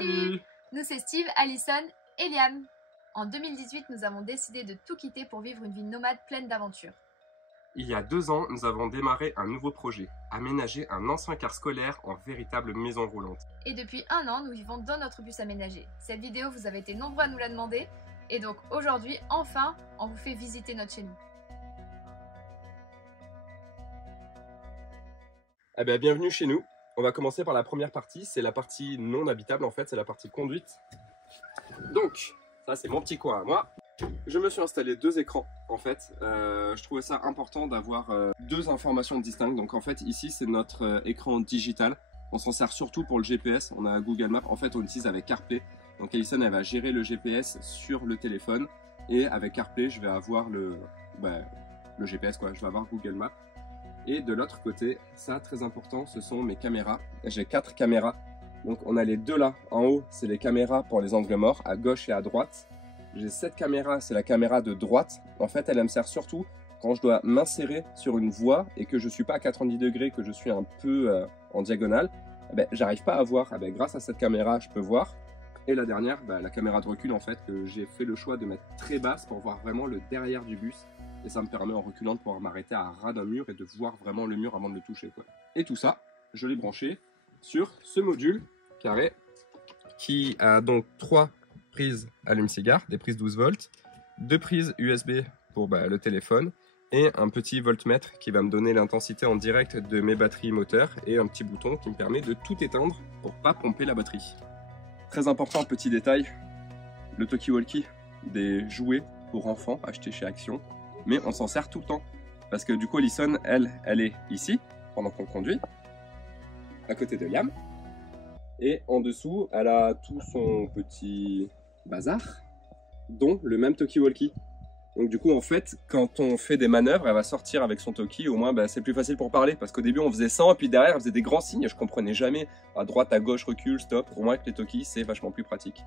Salut! Nous c'est Steve, Alison et Liam. En 2018, nous avons décidé de tout quitter pour vivre une vie nomade pleine d'aventures. Il y a 2 ans, nous avons démarré un nouveau projet, aménager un ancien car scolaire en véritable maison roulante. Et depuis 1 an, nous vivons dans notre bus aménagé. Cette vidéo, vous avez été nombreux à nous la demander. Et donc aujourd'hui, enfin, on vous fait visiter notre chez nous. Eh bien, bienvenue chez nous. On va commencer par la première partie, c'est la partie non habitable en fait, c'est la partie conduite. Donc, ça c'est mon petit coin à moi. Je me suis installé 2 écrans en fait. Je trouvais ça important d'avoir 2 informations distinctes. Donc en fait ici c'est notre écran digital. On s'en sert surtout pour le GPS. On a Google Maps. En fait on l'utilise avec CarPlay. Donc Alison elle va gérer le GPS sur le téléphone. Et avec CarPlay je vais avoir le GPS quoi. Je vais avoir Google Maps. Et de l'autre côté, ça très important, ce sont mes caméras. J'ai 4 caméras. Donc on a les 2 là. En haut c'est les caméras pour les angles morts à gauche et à droite. J'ai cette caméra, c'est la caméra de droite. En fait, elle me sert surtout quand je dois m'insérer sur une voie et que je ne suis pas à 90 degrés, que je suis un peu en diagonale. J'arrive pas à voir. Grâce à cette caméra, je peux voir. Et la dernière, la caméra de recul, en fait, que j'ai fait le choix de mettre très basse pour voir vraiment le derrière du bus. Et ça me permet en reculant de pouvoir m'arrêter à ras d'un mur et de voir vraiment le mur avant de le toucher, quoi. Et tout ça, je l'ai branché sur ce module carré qui a donc 3 prises allume-cigare, des prises 12 volts, 2 prises USB pour le téléphone et un petit voltmètre qui va me donner l'intensité en direct de mes batteries moteurs et un petit bouton qui me permet de tout éteindre pour pas pomper la batterie. Très important, petit détail, le talkie-walkie, des jouets pour enfants achetés chez Action, mais on s'en sert tout le temps parce que du coup Alison, elle est ici pendant qu'on conduit, à côté de Liam. Et en dessous, elle a tout son petit bazar, dont le même talkie-walkie. Donc du coup, en fait, quand on fait des manœuvres, elle va sortir avec son talkie. Au moins, c'est plus facile pour parler. Parce qu'au début, on faisait 100, et puis derrière, elle faisait des grands signes. Je comprenais jamais. À droite, à gauche, recule, stop. Au moins, avec les talkies, c'est vachement plus pratique.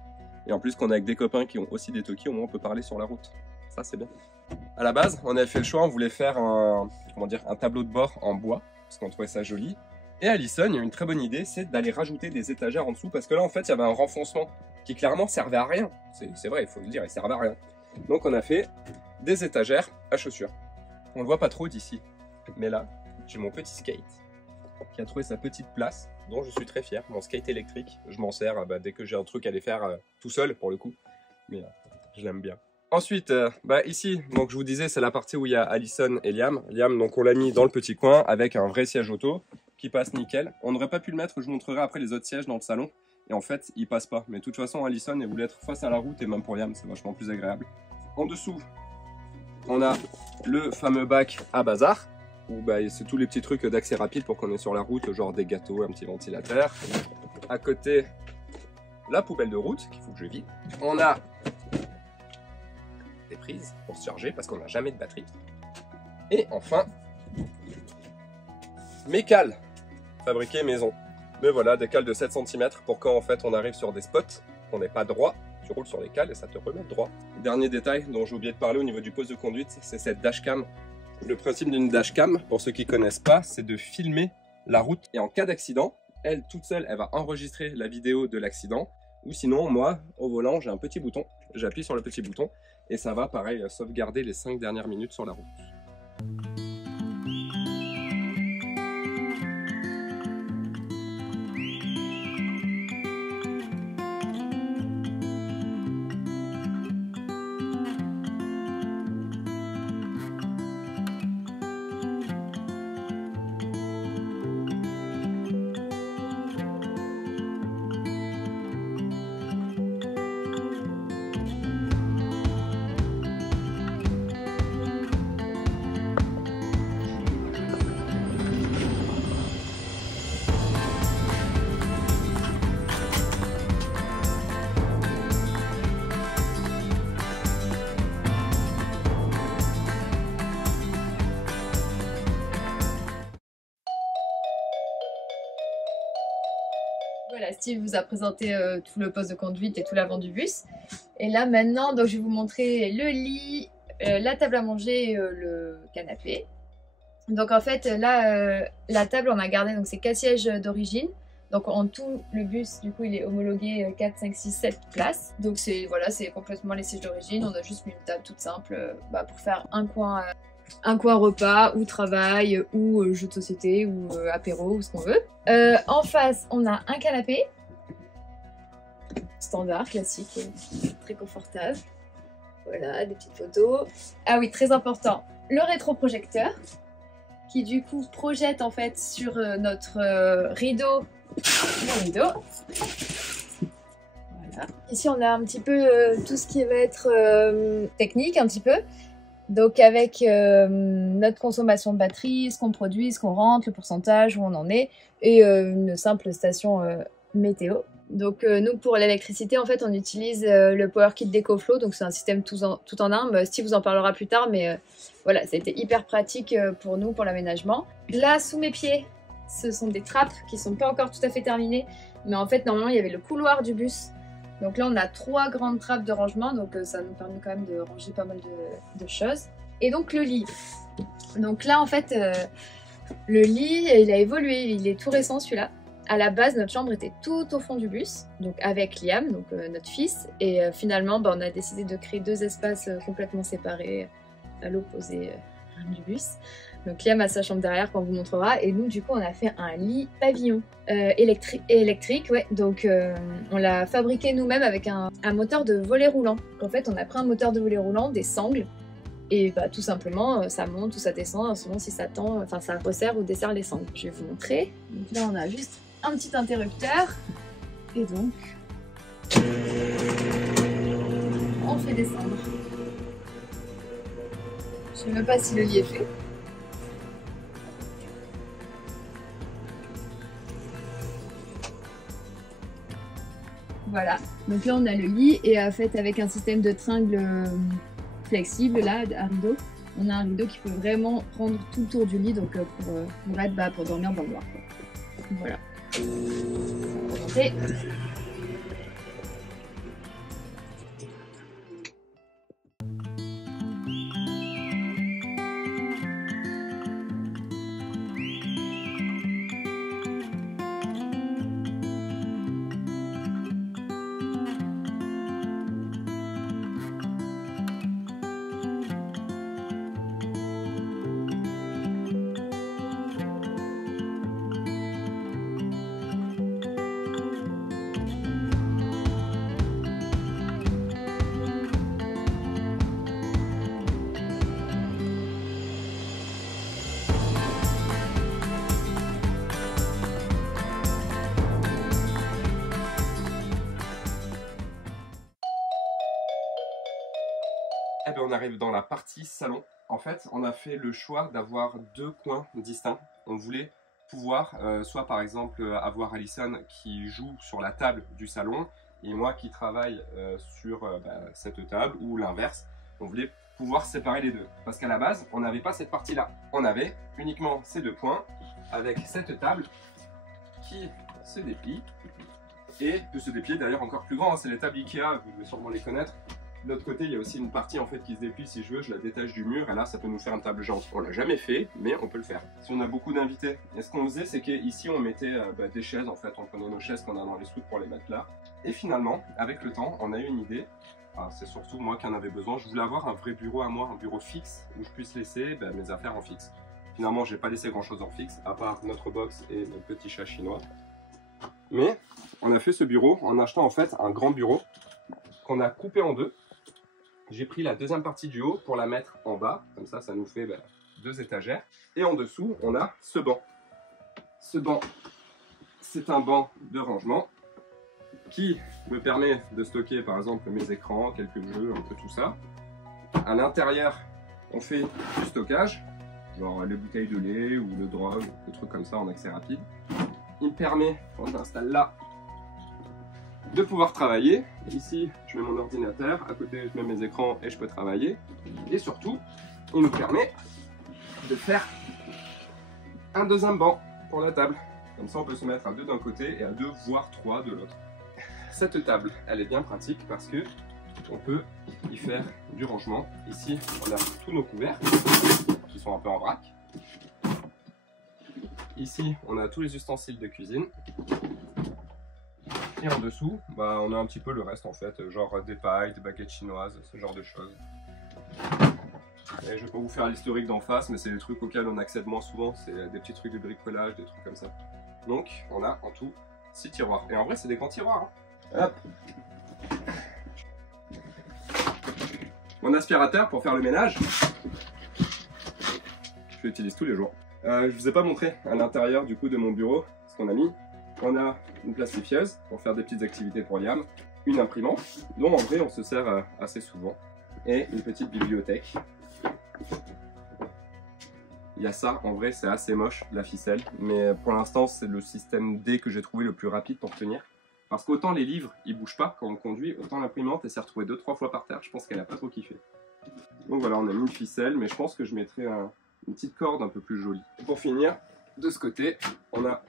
Et en plus, qu'on est avec des copains qui ont aussi des talkies, au moins, on peut parler sur la route. Ça, c'est bien. À la base, on avait fait le choix, on voulait faire un tableau de bord en bois. Parce qu'on trouvait ça joli. Et Alison, il y a une très bonne idée, c'est d'aller rajouter des étagères en dessous, parce que là, en fait, il y avait un renfoncement qui clairement servait à rien. C'est vrai, il faut le dire, il servait à rien. Donc, on a fait des étagères à chaussures. On le voit pas trop d'ici, mais là, j'ai mon petit skate qui a trouvé sa petite place, dont je suis très fier. Mon skate électrique, je m'en sers dès que j'ai un truc à aller faire tout seul, pour le coup. Mais je l'aime bien. Ensuite, ici, donc je vous disais, c'est la partie où il y a Alison et Liam. Liam, donc on l'a mis dans le petit coin avec un vrai siège auto qui passe nickel. On n'aurait pas pu le mettre, je vous montrerai après les autres sièges dans le salon. Et en fait, il passe pas. Mais de toute façon, Alison, elle voulait être face à la route et même pour Liam, c'est vachement plus agréable. En dessous, on a le fameux bac à bazar où c'est tous les petits trucs d'accès rapide pour qu'on est sur la route, genre des gâteaux, un petit ventilateur. À côté, la poubelle de route qu'il faut que je vide. On a des prises pour se charger parce qu'on n'a jamais de batterie. Et enfin, mes cales fabriquées maison. Mais voilà, des cales de 7 cm pour quand en fait on arrive sur des spots, qu'on n'est pas droit, tu roules sur les cales et ça te remet droit. Dernier détail dont j'ai oublié de parler au niveau du poste de conduite, c'est cette dashcam. Le principe d'une dashcam, pour ceux qui ne connaissent pas, c'est de filmer la route. Et en cas d'accident, elle toute seule, elle va enregistrer la vidéo de l'accident. Ou sinon, moi, au volant, j'ai un petit bouton. J'appuie sur le petit bouton et ça va, pareil, sauvegarder les 5 dernières minutes sur la route. Voilà, Steve vous a présenté tout le poste de conduite et tout l'avant du bus. Et là maintenant, donc, je vais vous montrer le lit, la table à manger et le canapé. Donc en fait là, la table on a gardé donc ces 4 sièges d'origine. Donc en tout, le bus, du coup, il est homologué 4, 5, 6, 7 places. Donc c'est voilà, c'est complètement les sièges d'origine. On a juste mis une table toute simple pour faire un coin repas ou travail ou jeu de société ou apéro ou ce qu'on veut. En face, on a un canapé. Standard, classique, très confortable. Voilà, des petites photos. Ah oui, très important, le rétroprojecteur qui du coup projette en fait sur notre rideau. Voilà. Ici, on a un petit peu tout ce qui va être technique, un petit peu. Donc avec notre consommation de batterie, ce qu'on produit, ce qu'on rentre, le pourcentage, où on en est, et une simple station météo. Donc nous, pour l'électricité, en fait, on utilise le Power Kit d'EcoFlow, donc c'est un système tout en un. Steve vous en parlera plus tard, mais voilà, ça a été hyper pratique pour nous, pour l'aménagement. Là, sous mes pieds, ce sont des trappes qui sont pas encore tout à fait terminées, mais en fait, normalement, il y avait le couloir du bus. Donc là, on a 3 grandes trappes de rangement, donc ça nous permet quand même de ranger pas mal de choses. Et donc le lit. Donc là, en fait, le lit, il a évolué, il est tout récent celui-là. À la base, notre chambre était tout au fond du bus, donc avec Liam, donc notre fils. Et finalement, on a décidé de créer 2 espaces complètement séparés à l'opposé du bus. Donc Liam a sa chambre derrière qu'on vous montrera. Et nous, du coup, on a fait un lit pavillon électrique. Ouais. Donc on l'a fabriqué nous-mêmes avec un moteur de volet roulant. En fait, on a pris un moteur de volet roulant, des sangles. Et tout simplement, ça monte ou ça descend selon si ça tend, enfin ça resserre ou desserre les sangles. Je vais vous montrer. Donc là, on a juste un petit interrupteur. Et donc, on fait descendre. Je sais même pas si le lit est fait. Voilà. Donc là, on a le lit et fait avec un système de tringles flexible là à rideau. On a un rideau qui peut vraiment prendre tout le tour du lit, donc pour dormir dans le noir. Voilà. Et... Eh bien, on arrive dans la partie salon. En fait, on a fait le choix d'avoir 2 coins distincts. On voulait pouvoir, soit par exemple, avoir Alison qui joue sur la table du salon et moi qui travaille sur cette table, ou l'inverse. On voulait pouvoir séparer les deux. Parce qu'à la base, on n'avait pas cette partie-là. On avait uniquement ces 2 points avec cette table qui se déplie et peut se déplier d'ailleurs encore plus grand. C'est les tables Ikea, vous devez sûrement les connaître. De l'autre côté, il y a aussi une partie en fait qui se déplie si je veux, je la détache du mur et là ça peut nous faire une table géante. On l'a jamais fait, mais on peut le faire. Si on a beaucoup d'invités, et ce qu'on faisait c'est qu'ici on mettait des chaises en fait, on prenait nos chaises qu'on a dans les soutes pour les mettre là. Et finalement, avec le temps, on a eu une idée. C'est surtout moi qui en avais besoin. Je voulais avoir un vrai bureau à moi, un bureau fixe où je puisse laisser mes affaires en fixe. Finalement, j'ai pas laissé grand chose en fixe à part notre box et notre petit chat chinois. Mais on a fait ce bureau en achetant en fait un grand bureau qu'on a coupé en 2. J'ai pris la deuxième partie du haut pour la mettre en bas, comme ça, ça nous fait 2 étagères. Et en dessous, on a ce banc. Ce banc, c'est un banc de rangement qui me permet de stocker par exemple mes écrans, quelques jeux, un peu tout ça. À l'intérieur, on fait du stockage, genre les bouteilles de lait ou le drogue, des trucs comme ça en accès rapide. Il me permet, quand je l'installe là, de pouvoir travailler. Ici, je mets mon ordinateur, à côté, je mets mes écrans et je peux travailler. Et surtout, il nous permet de faire un deuxième banc pour la table. Comme ça, on peut se mettre à 2 d'un côté et à 2 voire 3 de l'autre. Cette table, elle est bien pratique parce que on peut y faire du rangement. Ici, on a tous nos couverts qui sont un peu en vrac. Ici, on a tous les ustensiles de cuisine. Et en dessous, bah, on a un petit peu le reste en fait, genre des pailles, des baguettes chinoises, ce genre de choses. Et je vais pas vous faire l'historique d'en face, mais c'est des trucs auxquels on accède moins souvent, c'est des petits trucs de bricolage, des trucs comme ça. Donc on a en tout 6 tiroirs. Et en vrai c'est des grands tiroirs. Hein. Hop. Mon aspirateur pour faire le ménage. Je l'utilise tous les jours. Je vous ai pas montré à l'intérieur du coup de mon bureau ce qu'on a mis. On a une plastifieuse pour faire des petites activités pour Liam, une imprimante dont en vrai on se sert assez souvent, et une petite bibliothèque. Il y a ça, en vrai c'est assez moche la ficelle, mais pour l'instant c'est le système D que j'ai trouvé le plus rapide pour tenir. Parce qu'autant les livres ils bougent pas quand on conduit, autant l'imprimante elle s'est retrouvée 2-3 fois par terre, je pense qu'elle a pas trop kiffé. Donc voilà, on a mis une ficelle, mais je pense que je mettrai une petite corde un peu plus jolie. Et pour finir, de ce côté, on a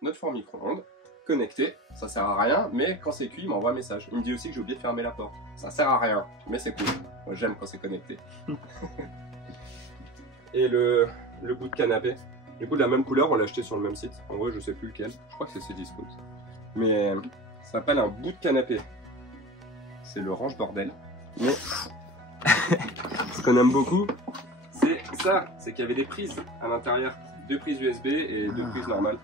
notre four micro-ondes connecté. Ça sert à rien, mais quand c'est cuit, il m'envoie un message. Il me dit aussi que j'ai oublié de fermer la porte. Ça sert à rien, mais c'est cool. Moi j'aime quand c'est connecté. Et le bout de canapé. Du coup, de la même couleur, on l'a acheté sur le même site. En vrai, je sais plus lequel. Je crois que c'est Cdiscount. Mais ça s'appelle un bout de canapé. C'est le range bordel. Mais ce qu'on aime beaucoup, c'est ça. C'est qu'il y avait des prises à l'intérieur. 2 prises USB et 2 prises normales.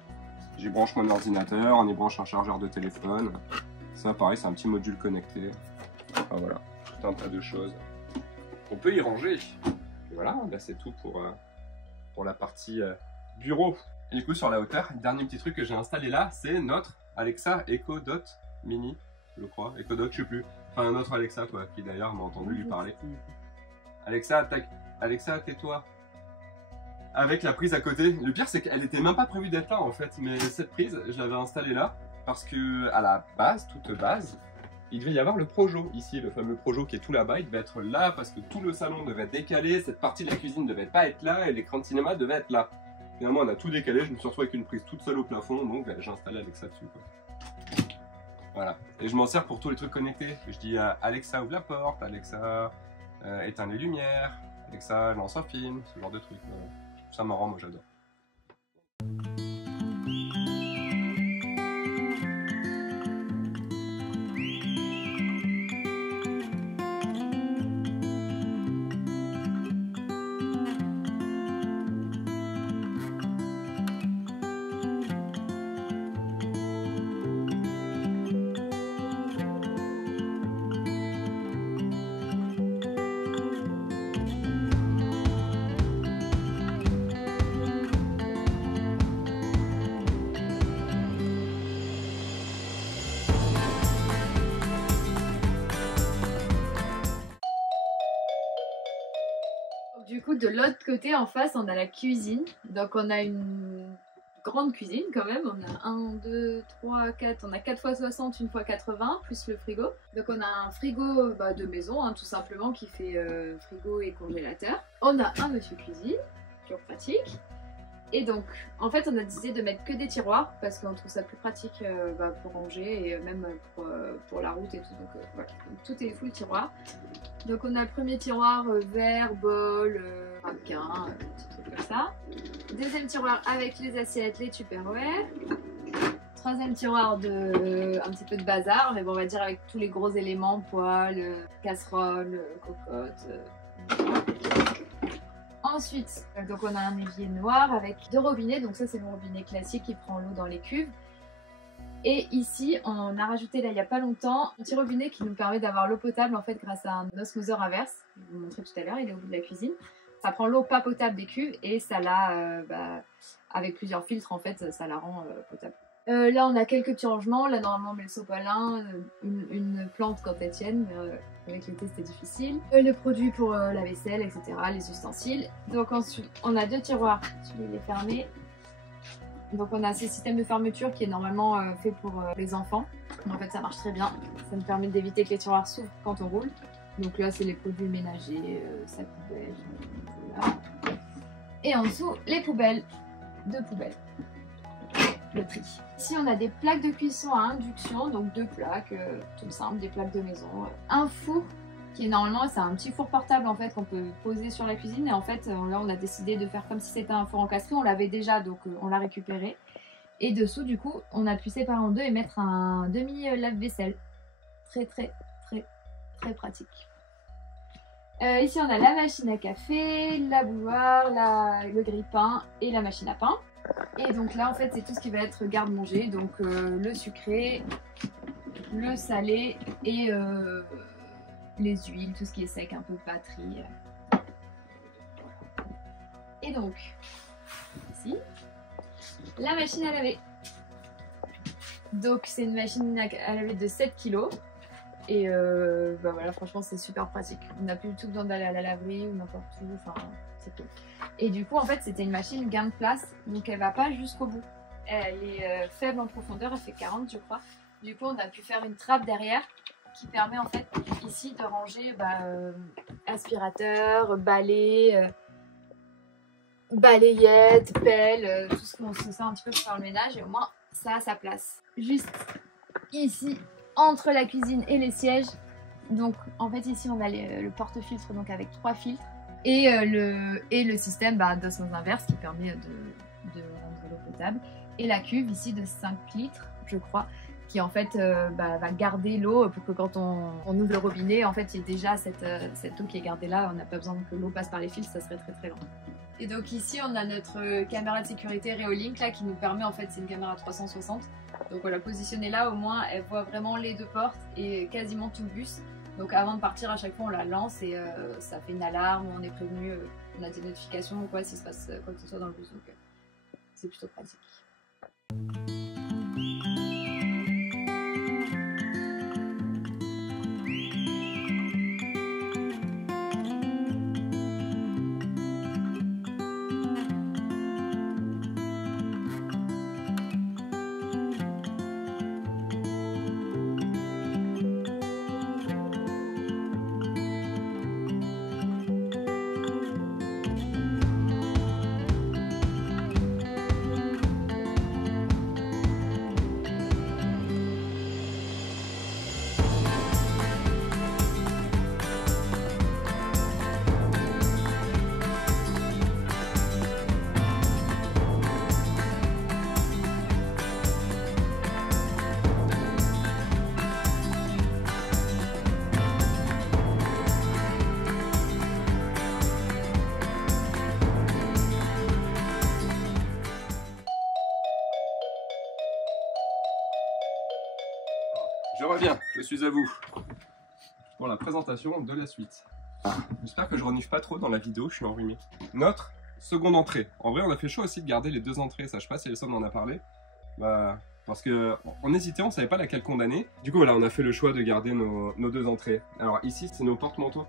J'y branche mon ordinateur, on y branche un chargeur de téléphone. Ça, pareil, c'est un petit module connecté. Enfin voilà, tout un tas de choses. On peut y ranger. Et voilà, là c'est tout pour la partie bureau. Et du coup, sur la hauteur, le dernier petit truc que j'ai installé là, c'est notre Alexa Echo Dot Mini, je crois. Echo Dot, je sais plus. Enfin, un autre Alexa, quoi, qui d'ailleurs m'a entendu lui parler. Alexa, Alexa, tais-toi. Avec la prise à côté. Le pire, c'est qu'elle était même pas prévue d'être là en fait. Mais cette prise, je l'avais installée là parce que à la base, toute base, il devait y avoir le Projo ici, le fameux Projo qui est tout là-bas. Il devait être là parce que tout le salon devait être décalé, cette partie de la cuisine devait pas être là et l'écran de cinéma devait être là. Finalement, on a tout décalé. Je me suis retrouvé avec une prise toute seule au plafond, donc j'ai installé Alexa dessus, quoi. Voilà. Et je m'en sers pour tous les trucs connectés. Je dis Alexa ouvre la porte, Alexa éteins les lumières, Alexa lance un film, ce genre de trucs. Ça marrant, moi j'adore. Du coup, de l'autre côté, en face, on a la cuisine. Donc, on a une grande cuisine quand même. On a 1, 2, 3, 4. On a 4 x 60, 1 x 80, plus le frigo. Donc, on a un frigo de maison, hein, tout simplement, qui fait frigo et congélateur. On a un monsieur cuisine, toujours pratique. Et donc, en fait, on a décidé de mettre que des tiroirs parce qu'on trouve ça plus pratique pour ranger et même pour la route et tout. Donc, voilà. Donc, tout est full tiroir. Donc, on a le premier tiroir verre, bol, raquin, petit truc comme ça. Deuxième tiroir avec les assiettes, les Tupperware. Troisième tiroir de un petit peu de bazar, mais bon, on va dire avec tous les gros éléments, poêle, casserole, cocotte. Ensuite, donc on a un évier noir avec 2 robinets, donc ça c'est le robinet classique qui prend l'eau dans les cuves. Et ici, on a rajouté là il n'y a pas longtemps un petit robinet qui nous permet d'avoir l'eau potable en fait grâce à un osmoseur inverse. Je vais vous montrer tout à l'heure, il est au bout de la cuisine. Ça prend l'eau pas potable des cuves et ça la, avec plusieurs filtres en fait, ça la rend potable. Là on a quelques petits rangements, là normalement on met le sopalin, une plante quand elle tienne, mais avec l'été c'était difficile. Les produits pour la vaisselle, etc., les ustensiles. Donc ensuite on a 2 tiroirs, celui-là il est fermé. Donc on a ce système de fermeture qui est normalement fait pour les enfants. Mais en fait ça marche très bien, ça nous permet d'éviter que les tiroirs s'ouvrent quand on roule. Donc là c'est les produits ménagers, sac poubelle, voilà. Et en dessous les poubelles, 2 poubelles. Le tri. Ici on a des plaques de cuisson à induction, donc 2 plaques, tout simple, des plaques de maison. Un four qui est normalement, c'est un petit four portable en fait qu'on peut poser sur la cuisine, et en fait là on a décidé de faire comme si c'était un four encastré, on l'avait déjà donc on l'a récupéré. Et dessous, du coup, on a pu séparer en deux et mettre un demi-lave-vaisselle. Très pratique. Ici, on a la machine à café, la bouilloire, le grille-pain et la machine à pain. Et donc là, en fait, c'est tout ce qui va être garde-manger. Donc le sucré, le salé et les huiles, tout ce qui est sec, un peu batterie. Et donc, ici, la machine à laver. Donc c'est une machine à laver de 7 kg. Et bah voilà, franchement c'est super pratique. On n'a plus du tout besoin d'aller à la laverie ou n'importe où, enfin c'est cool. Et du coup en fait c'était une machine gain de place, donc elle va pas jusqu'au bout. Elle est faible en profondeur, elle fait 40 je crois. Du coup on a pu faire une trappe derrière qui permet en fait ici de ranger aspirateur, balai, balayette, pelle, tout ce qu'on se sert un petit peu pour faire le ménage, et au moins ça a sa place. Juste ici entre la cuisine et les sièges, donc en fait ici on a le porte-filtre donc avec 3 filtres et le système d'osmose inverse qui permet de rendre l'eau potable, et la cuve ici de 5 litres je crois qui en fait va garder l'eau pour que quand on ouvre le robinet en fait il y ait déjà cette eau qui est gardée là, on n'a pas besoin que l'eau passe par les fils, ça serait très lent. Et donc ici on a notre caméra de sécurité Reolink là qui nous permet, en fait c'est une caméra 360, donc on l'a positionnée là, au moins elle voit vraiment les deux portes et quasiment tout le bus. Donc avant de partir à chaque fois on la lance et ça fait une alarme, on est prévenu, on a des notifications ou quoi s'il se passe quoi que ce soit dans le bus, donc c'est plutôt pratique. Je reviens, je suis à vous pour la présentation de la suite. J'espère que je renifle pas trop dans la vidéo, je suis enrhumé. Notre seconde entrée. En vrai, on a fait chaud aussi de garder les deux entrées, ça je sais pas si Elson en a parlé. Parce que on hésitait, on savait pas laquelle condamner. Du coup voilà, on a fait le choix de garder nos deux entrées. Alors ici, c'est nos porte-manteaux.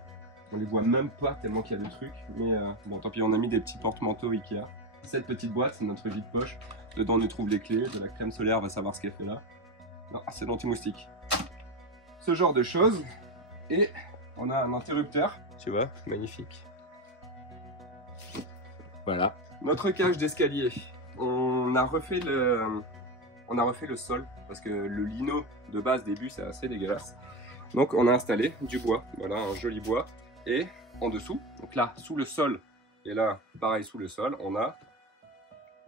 On les voit même pas tellement qu'il y a des trucs. Mais bon, tant pis, on a mis des petits porte-manteaux Ikea. Cette petite boîte, c'est notre vide-poche. Dedans, on y trouve les clés, de la crème solaire, on va savoir ce qu'elle fait là. Non, c'est l'anti-moustique. Ce genre de choses. Et on a un interrupteur. Tu vois, magnifique. Voilà. Notre cage d'escalier. On a refait le sol parce que le lino de base des bus est assez dégueulasse. Donc on a installé du bois. Voilà, un joli bois. Et en dessous, donc là, sous le sol, et là, pareil, sous le sol, on a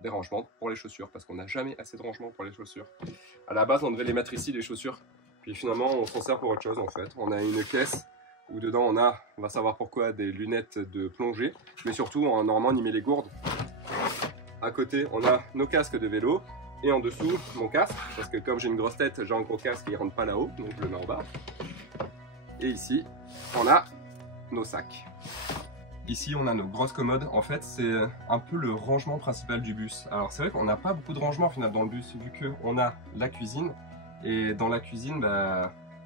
des rangements pour les chaussures, parce qu'on n'a jamais assez de rangements pour les chaussures. À la base, on devait les mettre ici, les chaussures, puis finalement, on s'en sert pour autre chose, en fait. On a une caisse où dedans, on va savoir pourquoi, des lunettes de plongée, mais surtout, normalement, on y met les gourdes. À côté, on a nos casques de vélo, et en dessous, mon casque, parce que comme j'ai une grosse tête, j'ai un gros casque qui ne rentre pas là-haut, donc je le mets en bas. Et ici, on a nos sacs. Ici, on a nos grosses commodes. En fait, c'est un peu le rangement principal du bus. Alors, c'est vrai qu'on n'a pas beaucoup de rangement au final dans le bus, vu qu'on a la cuisine. Et dans la cuisine,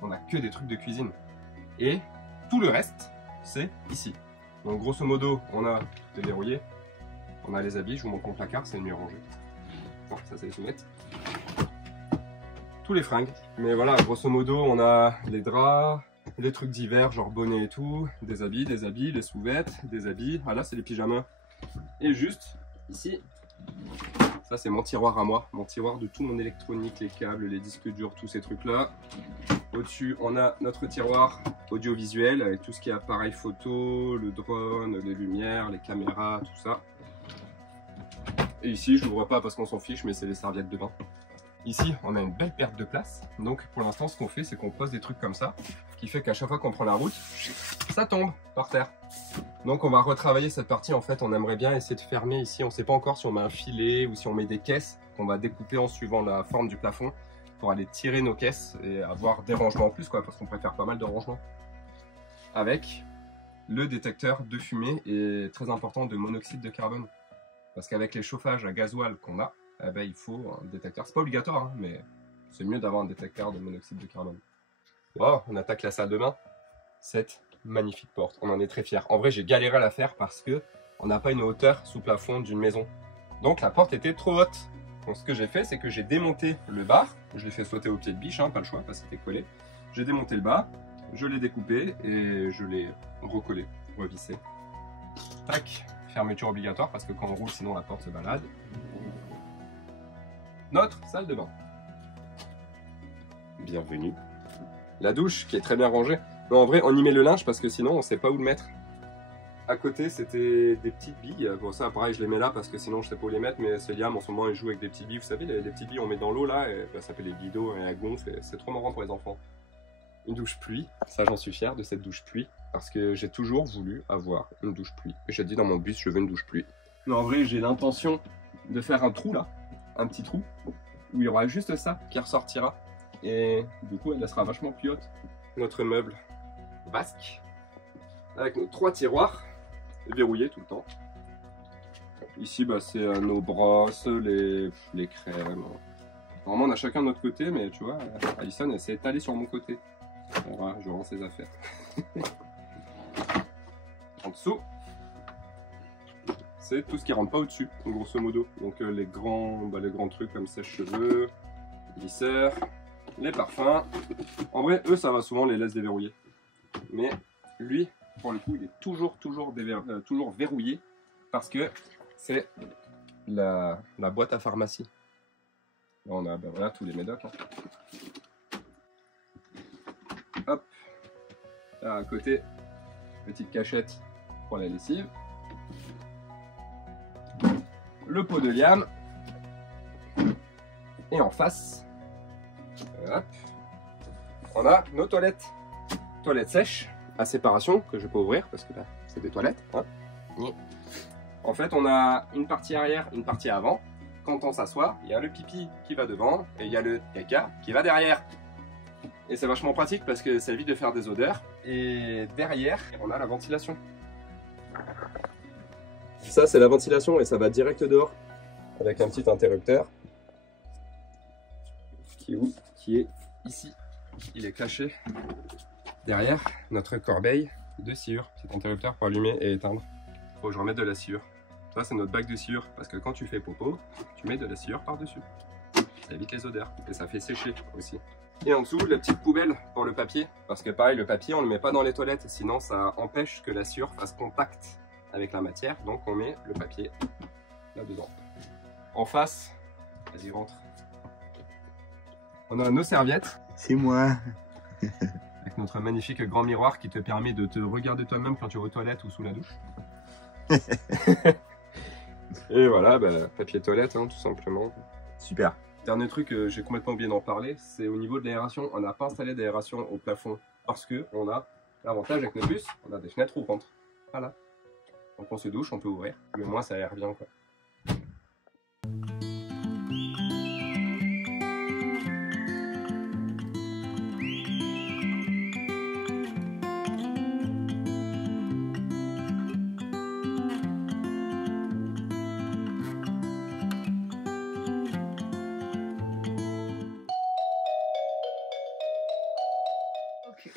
on n'a que des trucs de cuisine. Et tout le reste, c'est ici. Donc, grosso modo, on a tout est verrouillé. On a les habits. Je vous montre mon placard, c'est le mieux rangé. Bon, ça, c'est les soumettes. Tous les fringues. Mais voilà, grosso modo, on a les draps, les trucs d'hiver, genre bonnet et tout, des habits, les sous-vêtements, des habits. Ah là, c'est les pyjamas. Et juste ici, ça c'est mon tiroir à moi, mon tiroir de tout mon électronique, les câbles, les disques durs, tous ces trucs-là. Au-dessus, on a notre tiroir audiovisuel avec tout ce qui est appareil photo, le drone, les lumières, les caméras, tout ça. Et ici, je l'ouvre pas parce qu'on s'en fiche, mais c'est les serviettes de bain. Ici, on a une belle perte de place. Donc pour l'instant, ce qu'on fait, c'est qu'on pose des trucs comme ça, qui fait qu'à chaque fois qu'on prend la route, ça tombe par terre. Donc on va retravailler cette partie. En fait, on aimerait bien essayer de fermer ici. On ne sait pas encore si on met un filet ou si on met des caisses qu'on va découper en suivant la forme du plafond pour aller tirer nos caisses et avoir des rangements en plus, quoi, parce qu'on préfère pas mal de rangements. Avec le détecteur de fumée et très important de monoxyde de carbone. Parce qu'avec les chauffages à gasoil qu'on a, eh ben, il faut un détecteur. C'est pas obligatoire, hein, mais c'est mieux d'avoir un détecteur de monoxyde de carbone. Wow, on attaque la salle de bain. Cette magnifique porte, on en est très fiers. En vrai, j'ai galéré à la faire parce que on n'a pas une hauteur sous plafond d'une maison. Donc la porte était trop haute. Donc ce que j'ai fait, c'est que j'ai démonté le bar. Je l'ai fait sauter au pied de biche, hein, pas le choix, parce qu'il était collé. J'ai démonté le bas, je l'ai découpé et je l'ai recollé, revissé. Tac, fermeture obligatoire parce que quand on roule, sinon la porte se balade. Notre salle de bain. Bienvenue. La douche qui est très bien rangée. Non, en vrai, on y met le linge parce que sinon, on ne sait pas où le mettre. À côté, c'était des petites billes. Bon, ça, pareil, je les mets là parce que sinon, je ne sais pas où les mettre. Mais Liam, en ce moment, il joue avec des petites billes. Vous savez, les petites billes, on met dans l'eau là. Et, ça s'appelle les billes d'eau et elles gonflent. C'est trop marrant pour les enfants. Une douche pluie. Ça, j'en suis fier de cette douche pluie. Parce que j'ai toujours voulu avoir une douche pluie. Et j'ai dit dans mon bus, je veux une douche pluie. Mais en vrai, j'ai l'intention de faire un trou là. Un petit trou où il y aura juste ça qui ressortira et du coup elle sera vachement plus haute. Notre meuble basque avec nos 3 tiroirs verrouillés tout le temps. Ici bah, c'est nos brosses, les crèmes. Normalement on a chacun de notre côté, mais tu vois Alison elle s'est étalée sur mon côté. Voilà, je rends ses affaires. En dessous c'est tout ce qui rentre pas au-dessus, grosso modo. Donc les grands trucs comme sèche-cheveux, glisseurs, les parfums. En vrai, eux, ça va souvent, les laisse déverrouiller. Mais lui, pour le coup, il est toujours verrouillé parce que c'est la boîte à pharmacie. Là, on a voilà, tous les médocs. Hein. Hop. Là, à côté, petite cachette pour la lessive. Le pot de Liam et en face hop, on a nos toilettes sèches à séparation que je peux ouvrir parce que là c'est des toilettes hein. En fait on a une partie arrière, une partie avant. Quand on s'assoit, il y a le pipi qui va devant et il y a le caca qui va derrière. Et c'est vachement pratique parce que ça évite de faire des odeurs. Et derrière on a la ventilation. Ça c'est la ventilation et ça va direct dehors avec un petit interrupteur qui est ici. Il est caché derrière notre corbeille de sciure. Petit interrupteur pour allumer et éteindre. Faut que je remette de la sciure. Ça c'est notre bac de sciure parce que quand tu fais popo, tu mets de la sciure par dessus. Ça évite les odeurs et ça fait sécher aussi. Et en dessous, la petite poubelle pour le papier parce que pareil le papier on le met pas dans les toilettes sinon ça empêche que la sciure fasse contact avec la matière, donc on met le papier là-dedans. En face, vas-y rentre. On a nos serviettes. C'est moi. Avec notre magnifique grand miroir qui te permet de te regarder toi-même quand tu es aux toilettes ou sous la douche. Et voilà, bah, papier toilette hein, tout simplement. Super. Dernier truc, j'ai complètement oublié d'en parler, c'est au niveau de l'aération. On n'a pas installé d'aération au plafond parce que on a l'avantage avec nos bus, on a des fenêtres ouvrantes. Voilà. Donc on se douche, on peut ouvrir, mais au moins ça aère bien quoi.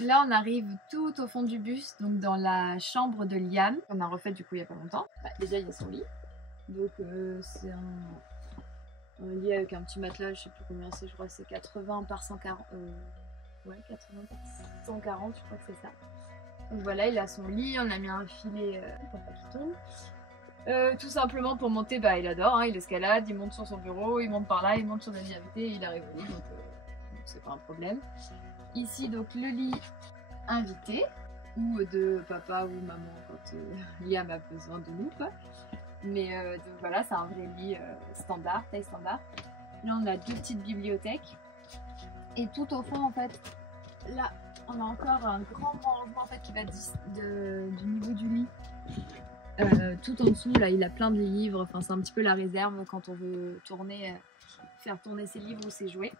Là, on arrive tout au fond du bus, donc dans la chambre de Liam. On a refait du coup il n'y a pas longtemps. Bah, déjà, il y a son lit. Donc, c'est un lit avec un petit matelas, je sais plus combien c'est, je crois que c'est 80 par 140. Ouais, 80 par 140, je crois que c'est ça. Donc voilà, il a son lit, on a mis un filet pour pas qu'il tombe. Tout simplement pour monter, bah il adore, hein, il escalade, il monte sur son bureau, il monte par là, il monte sur la lit invité, il arrive au lit, donc c'est pas un problème. Ici donc le lit invité, ou de papa ou maman quand Liam a besoin de nous quoi. Mais donc voilà, c'est un vrai lit standard, taille standard. Là, on a 2 petites bibliothèques. Et tout au fond, en fait, là, on a encore un grand rangement en fait, qui va du niveau du lit. Tout en dessous, là, il a plein de livres. Enfin, c'est un petit peu la réserve quand on veut tourner, faire tourner ses livres ou ses jouets.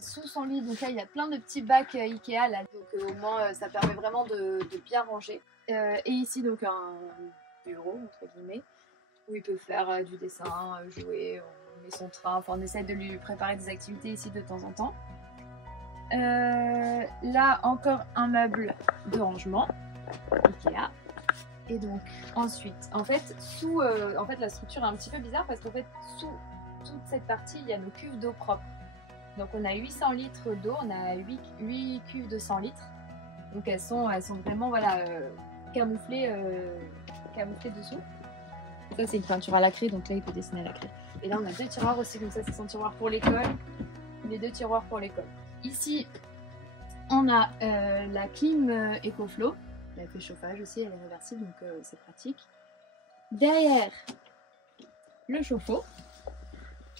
Sous son lit, donc là, il y a plein de petits bacs Ikea. Là, donc au moins, ça permet vraiment de bien ranger. Et ici, donc, un bureau, entre guillemets, où il peut faire du dessin, jouer, on met son train. Enfin, on essaie de lui préparer des activités ici de temps en temps. Là, encore un meuble de rangement Ikea. Et donc ensuite, en fait, la structure est un petit peu bizarre parce qu'en fait, sous toute cette partie, il y a nos cuves d'eau propre. Donc on a 800 litres d'eau, on a 8 cuves de 100 litres. Donc elles sont vraiment voilà, camouflées dessous. Ça c'est une peinture à la craie, donc là il peut dessiner à la craie. Et là on a 2 tiroirs aussi, comme ça c'est son tiroir pour l'école. Les 2 tiroirs pour l'école. Ici, on a la clim EcoFlow. Elle fait chauffage aussi, elle est réversible, donc c'est pratique. Derrière, le chauffe-eau.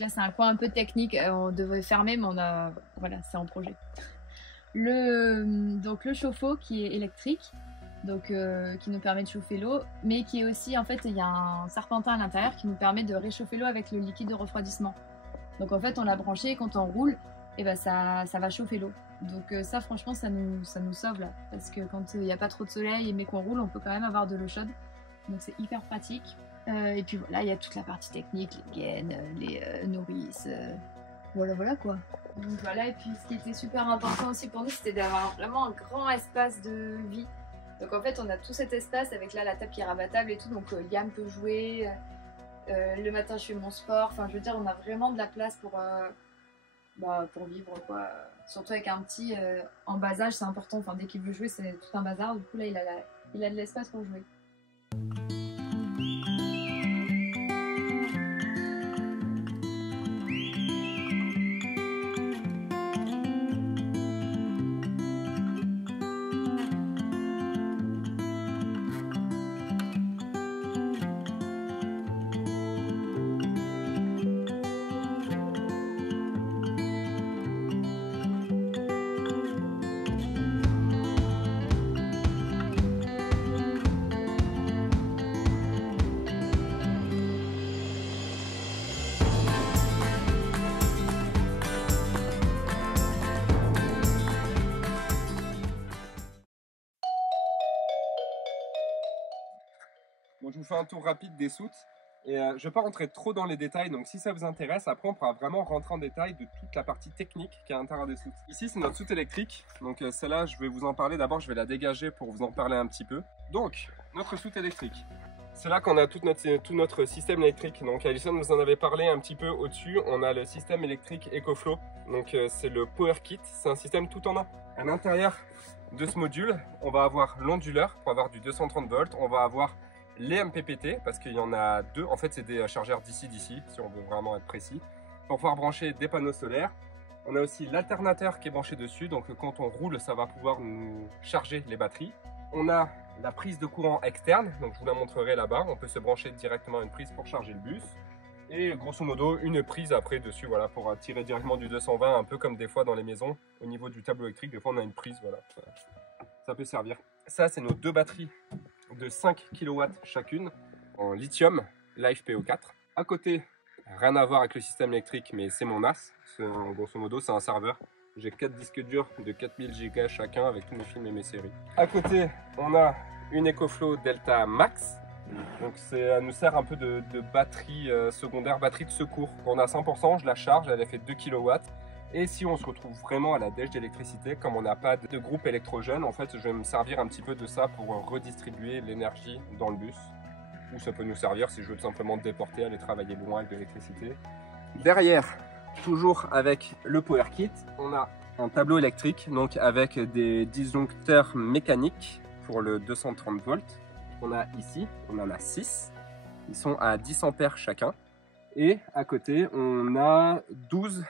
Là, c'est un coin un peu technique. On devrait fermer, mais voilà, c'est en projet. Donc le chauffe-eau qui est électrique, donc qui nous permet de chauffer l'eau, mais qui est aussi, en fait, il y a un serpentin à l'intérieur qui nous permet de réchauffer l'eau avec le liquide de refroidissement. Donc en fait, on l'a branché et quand on roule, et ben ça va chauffer l'eau. Donc ça franchement ça nous sauve là, parce que quand il n'y a pas trop de soleil mais qu'on roule, on peut quand même avoir de l'eau chaude, donc c'est hyper pratique. Et puis voilà, il y a toute la partie technique, les gaines, les nourrices, voilà quoi. Donc voilà, et puis ce qui était super important aussi pour nous, c'était d'avoir vraiment un grand espace de vie. Donc en fait on a tout cet espace avec là la table qui est rabattable et tout, donc Liam peut jouer, le matin je fais mon sport, enfin je veux dire on a vraiment de la place pour vivre quoi. Surtout avec un petit en bas âge, c'est important. Enfin, dès qu'il veut jouer, c'est tout un bazar. Du coup, là, il a de l'espace pour jouer. Bon, je vous fais un tour rapide des soutes. Et je ne vais pas rentrer trop dans les détails, donc si ça vous intéresse, après on pourra vraiment rentrer en détail de toute la partie technique qui est à l'intérieur des soutes. Ici c'est notre soute électrique, donc celle-là je vais vous en parler. D'abord je vais la dégager pour vous en parler un petit peu. Donc, notre soute électrique. C'est là qu'on a tout notre système électrique. Donc Alison vous en avait parlé un petit peu au-dessus. On a le système électrique EcoFlow, donc c'est le Power Kit, c'est un système tout en un. À l'intérieur de ce module, on va avoir l'onduleur pour avoir du 230 volts, on va avoir les MPPT, parce qu'il y en a 2, en fait c'est des chargeurs DC-DC, si on veut vraiment être précis, pour pouvoir brancher des panneaux solaires. On a aussi l'alternateur qui est branché dessus, donc quand on roule, ça va pouvoir nous charger les batteries. On a la prise de courant externe, donc je vous la montrerai là-bas, on peut se brancher directement à une prise pour charger le bus. Et grosso modo, une prise après dessus, voilà, pour tirer directement du 220, un peu comme des fois dans les maisons, au niveau du tableau électrique, des fois on a une prise, voilà, ça peut servir. Ça, c'est nos 2 batteries de 5 kW chacune en lithium LiFePO4. À côté, rien à voir avec le système électrique, mais c'est mon NAS. Grosso modo, c'est un serveur. J'ai 4 disques durs de 4000 Go chacun avec tous mes films et mes séries. À côté, on a une EcoFlow Delta Max. Donc ça nous sert un peu de batterie secondaire, batterie de secours. Quand on a 100%, je la charge, elle a fait 2 kW. Et si on se retrouve vraiment à la dèche d'électricité, comme on n'a pas de groupe électrogène, en fait, je vais me servir un petit peu de ça pour redistribuer l'énergie dans le bus. Ou ça peut nous servir si je veux tout simplement déporter, aller travailler loin avec de l'électricité. Derrière, toujours avec le Power Kit, on a un tableau électrique, donc avec des disjoncteurs mécaniques pour le 230 volts. On a ici, on en a 6. Ils sont à 10 ampères chacun. Et à côté, on a 12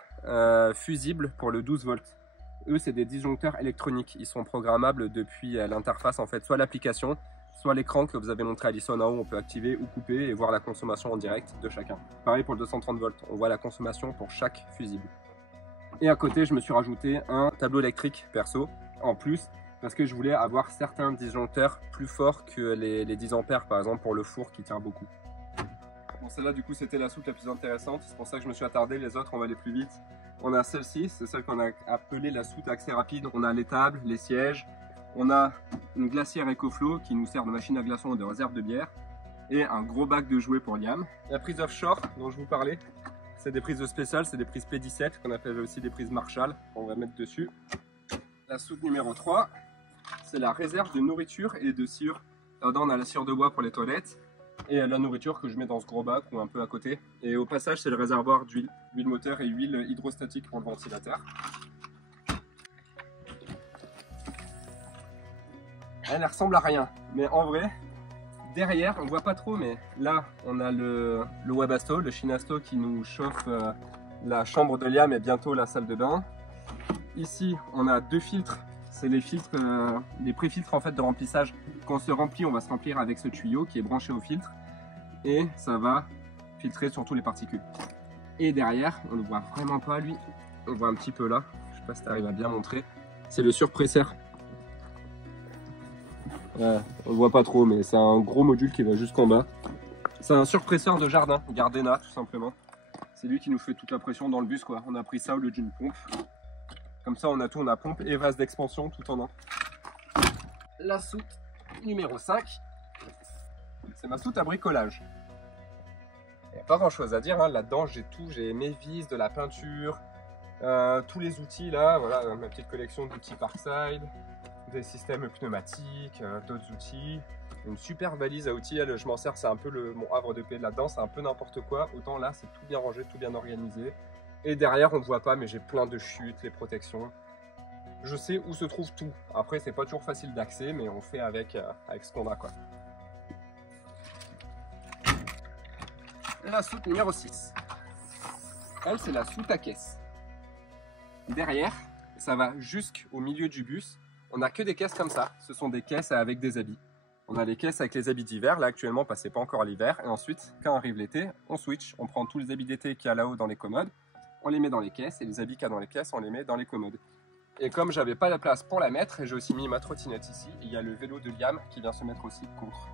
fusibles pour le 12 volts. Eux, c'est des disjoncteurs électroniques. Ils sont programmables depuis l'interface, en fait, soit l'application, soit l'écran que vous avez montré à Alison en haut, on peut activer ou couper et voir la consommation en direct de chacun. Pareil pour le 230 volts, on voit la consommation pour chaque fusible. Et à côté, je me suis rajouté un tableau électrique perso en plus parce que je voulais avoir certains disjoncteurs plus forts que les 10 ampères par exemple pour le four qui tient beaucoup. Bon, celle-là du coup c'était la soute la plus intéressante, c'est pour ça que je me suis attardé, les autres on va aller plus vite. On a celle-ci, c'est celle qu'on a appelée la soute accès rapide. On a les tables, les sièges, on a une glacière EcoFlow qui nous sert de machine à glaçons et de réserve de bière et un gros bac de jouets pour Liam. La prise offshore dont je vous parlais, c'est des prises spéciales, c'est des prises P17 qu'on appelle aussi des prises Marshall, on va mettre dessus. La soute numéro 3, c'est la réserve de nourriture et de sciure. Là-dedans on a la sciure de bois pour les toilettes et la nourriture que je mets dans ce gros bac ou un peu à côté. Et au passage c'est le réservoir d'huile, huile moteur et huile hydrostatique pour le ventilateur. Elle ressemble à rien, mais en vrai, derrière on voit pas trop, mais là on a le Webasto, le Shinasto qui nous chauffe la chambre de Liam et bientôt la salle de bain. Ici on a deux filtres. C'est les filtres, les pré-filtres en fait de remplissage. Quand on se remplit, on va se remplir avec ce tuyau qui est branché au filtre et ça va filtrer surtout les particules. Et derrière, on ne voit vraiment pas lui, on voit un petit peu là, je sais pas si tu arrives à bien montrer, c'est le surpresseur. Ouais, on le voit pas trop, mais c'est un gros module qui va jusqu'en bas. C'est un surpresseur de jardin, Gardena tout simplement. C'est lui qui nous fait toute la pression dans le bus quoi. On a pris ça au lieu d'une pompe. Comme ça on a tout, on a pompe et vase d'expansion tout en un. La soute numéro 5, c'est ma soute à bricolage. Il n'y a pas grand chose à dire, hein. Là-dedans j'ai tout, j'ai mes vis, de la peinture, tous les outils là, voilà ma petite collection d'outils Parkside, des systèmes pneumatiques, d'autres outils. Une super valise à outils, je m'en sers, c'est un peu mon havre de paix là-dedans, c'est un peu n'importe quoi, autant là c'est tout bien rangé, tout bien organisé. Et derrière, on ne voit pas, mais j'ai plein de chutes, les protections. Je sais où se trouve tout. Après, c'est pas toujours facile d'accès, mais on fait avec ce qu'on a, quoi. La soute numéro 6. Elle, c'est la soute à caisse. Derrière, ça va jusqu'au milieu du bus. On n'a que des caisses comme ça. Ce sont des caisses avec des habits. On a les caisses avec les habits d'hiver, là actuellement, parce que c'est pas encore l'hiver. Et ensuite, quand arrive l'été, on switch. On prend tous les habits d'été qu'il y a là-haut dans les commodes. On les met dans les caisses et les habits qu'il y a dans les caisses, on les met dans les commodes. Et comme j'avais pas la place pour la mettre, j'ai aussi mis ma trottinette ici. Et il y a le vélo de Liam qui vient se mettre aussi contre.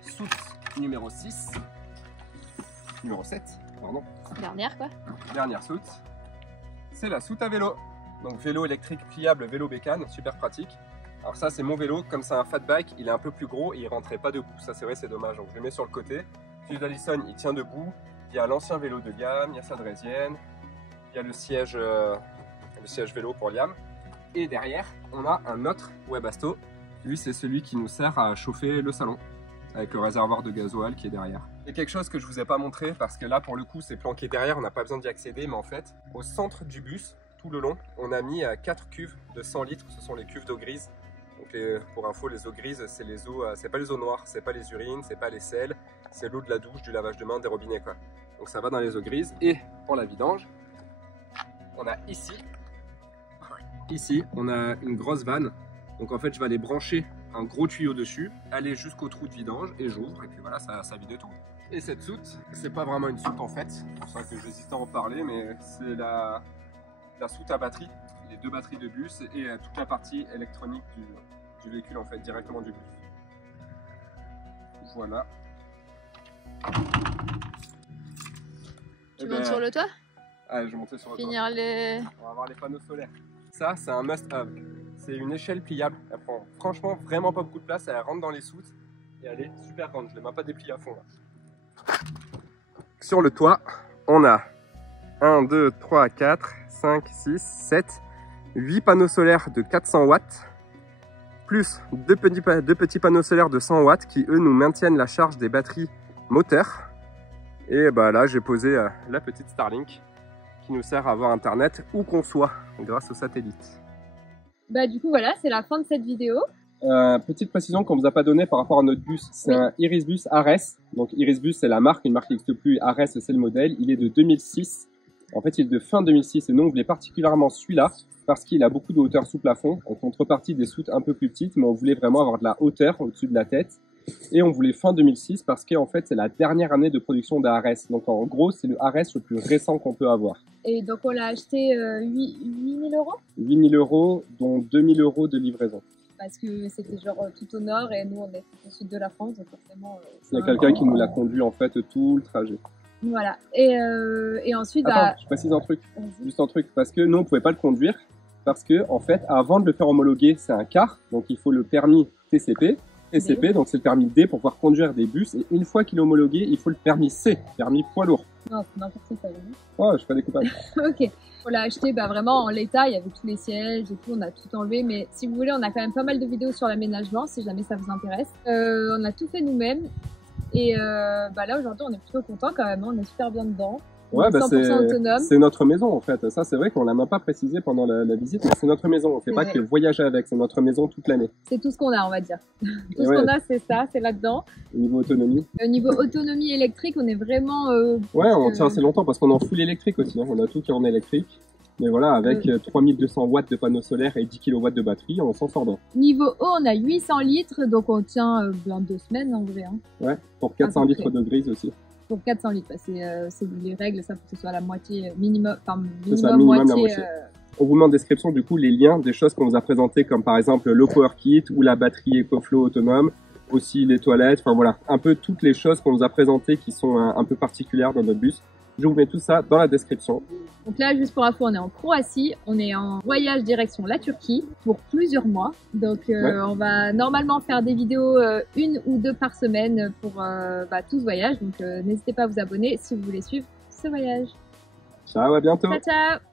Soute numéro 6. Numéro 7, pardon. Dernière quoi. Dernière soute. C'est la soute à vélo. Donc vélo électrique pliable, vélo bécane, super pratique. Alors ça c'est mon vélo, comme c'est un fat bike, il est un peu plus gros et il rentrait pas debout. Ça c'est vrai, c'est dommage. Donc je le mets sur le côté. Celui d'Alison, il tient debout. Il y a l'ancien vélo de Liam, il y a sa draisienne, il y a le siège vélo pour Liam. Et derrière, on a un autre Webasto. Lui, c'est celui qui nous sert à chauffer le salon, avec le réservoir de gasoil qui est derrière. C'est quelque chose que je vous ai pas montré, parce que là, pour le coup, c'est planqué derrière, on n'a pas besoin d'y accéder. Mais en fait, au centre du bus, tout le long, on a mis 4 cuves de 100 litres. Ce sont les cuves d'eau grise. Donc pour info, les eaux grises, c'est les eaux, c'est pas les eaux noires, c'est pas les urines, c'est pas les sels, c'est l'eau de la douche, du lavage de main, des robinets quoi. Donc ça va dans les eaux grises. Et pour la vidange, on a ici, on a une grosse vanne. Donc en fait, je vais aller brancher un gros tuyau dessus, aller jusqu'au trou de vidange et j'ouvre et puis voilà, ça vide tout. Et cette soute, c'est pas vraiment une soute en fait, c'est pour ça que j'hésite à en parler, mais c'est la soute à batterie. Les deux batteries de bus et toute la partie électronique du véhicule en fait, directement du bus. Voilà. Tu montes sur le toit? Ah, je vais monter sur le toit. Finir les... On va avoir les panneaux solaires. Ça, c'est un must-have. C'est une échelle pliable. Elle prend franchement vraiment pas beaucoup de place. Elle rentre dans les soutes et elle est super grande. Je ne l'ai même pas dépliée à fond là. Sur le toit, on a 1, 2, 3, 4, 5, 6, 7, 8 panneaux solaires de 400 watts, plus deux petits panneaux solaires de 100 watts qui, eux, nous maintiennent la charge des batteries moteurs. Et bah là, j'ai posé la petite Starlink qui nous sert à avoir Internet où qu'on soit grâce au satellite. Bah du coup, voilà, c'est la fin de cette vidéo. Petite précision qu'on ne vous a pas donnée par rapport à notre bus, c'est un Irisbus Ares. Donc Irisbus, c'est la marque, une marque qui n'existe plus. Ares, c'est le modèle. Il est de 2006. En fait, il est de fin 2006 et nous, on voulait particulièrement celui-là parce qu'il a beaucoup de hauteur sous plafond, en contrepartie des soutes un peu plus petites, mais on voulait vraiment avoir de la hauteur au-dessus de la tête. Et on voulait fin 2006 parce qu'en fait, c'est la dernière année de production d'ARS. Donc en gros, c'est le ARS le plus récent qu'on peut avoir. Et donc on l'a acheté 8 000 €? 8 000 €, dont 2 000 € de livraison. Parce que c'était genre tout au nord et nous on est au sud de la France, donc forcément... Il y a quelqu'un qui nous l'a conduit en fait tout le trajet. Voilà. Et ensuite... Attends, je précise un truc. Juste un truc. Parce que nous, on ne pouvait pas le conduire. Parce que, en fait, avant de le faire homologuer, c'est un car. Donc, il faut le permis TCP. TCP, donc c'est le permis D pour pouvoir conduire des bus. Et une fois qu'il est homologué, il faut le permis C, permis poids lourd. Non, c'est n'importe quoi. Oh, je fais des coupages. Ok. On l'a acheté vraiment en l'état, il y avait tous les sièges et tout, on a tout enlevé. Mais si vous voulez, on a quand même pas mal de vidéos sur l'aménagement, si jamais ça vous intéresse. On a tout fait nous-mêmes. Et là, aujourd'hui, on est plutôt content quand même, on est super bien dedans. Ouais, 100% autonome. C'est notre maison en fait. Ça, c'est vrai qu'on l'a même pas précisé pendant la visite, mais c'est notre maison. On fait pas que voyager avec, c'est notre maison toute l'année. C'est tout ce qu'on a, on va dire. Tout ce qu'on a, c'est ça, c'est là-dedans. Au niveau autonomie. Au niveau autonomie électrique, on est vraiment. Ouais, on tient assez longtemps parce qu'on est en full électrique aussi. Hein. On a tout qui est en électrique. Mais voilà, avec 3200 watts de panneaux solaires et 10 kW de batterie, on s'en sort bien. Niveau eau, on a 800 litres, donc on tient bien 2 semaines en vrai. Hein. Ouais, pour 400 litres de grise aussi. Pour 400 litres, c'est les règles, ça, pour que ce soit la moitié minimum, enfin minimum moitié. La moitié. On vous met en description du coup les liens des choses qu'on vous a présentées, comme par exemple le Power Kit ou la batterie EcoFlow autonome, aussi les toilettes, enfin voilà, un peu toutes les choses qu'on vous a présentées qui sont un peu particulières dans notre bus. Je vous mets tout ça dans la description. Donc là, juste pour info, on est en Croatie, on est en voyage direction la Turquie pour plusieurs mois. Donc on va normalement faire des vidéos 1 ou 2 par semaine pour tout ce voyage. Donc n'hésitez pas à vous abonner si vous voulez suivre ce voyage. Ciao, à bientôt. Ciao, ciao.